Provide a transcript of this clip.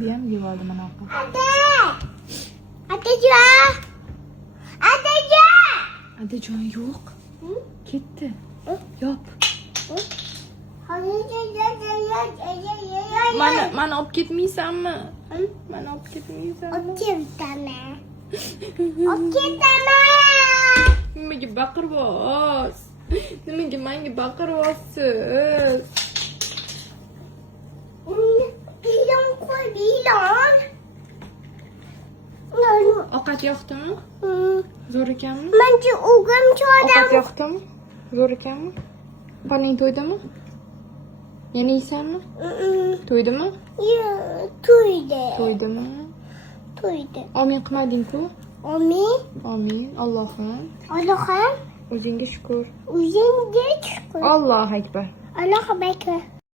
Bu ham yeb oldi mana bu. Adajon yo'q. Ketdi. Yop. Mana olib ketmaysanmi? Mana olib ketmaysanmi? Nimaga baqiryapsiz? Nimaga menga baqiryapsiz? Ovqat yoqdimi? Zo'r ekanmi? Ovqat yoqdimi? Zo'r ekanmi? Paning to'ydimi? Yana yeysanmi? To'ydimi? To'ydimi? Amin qilmading-ku? Amin. Allohim. O'zingga shukr. Allohu akbar.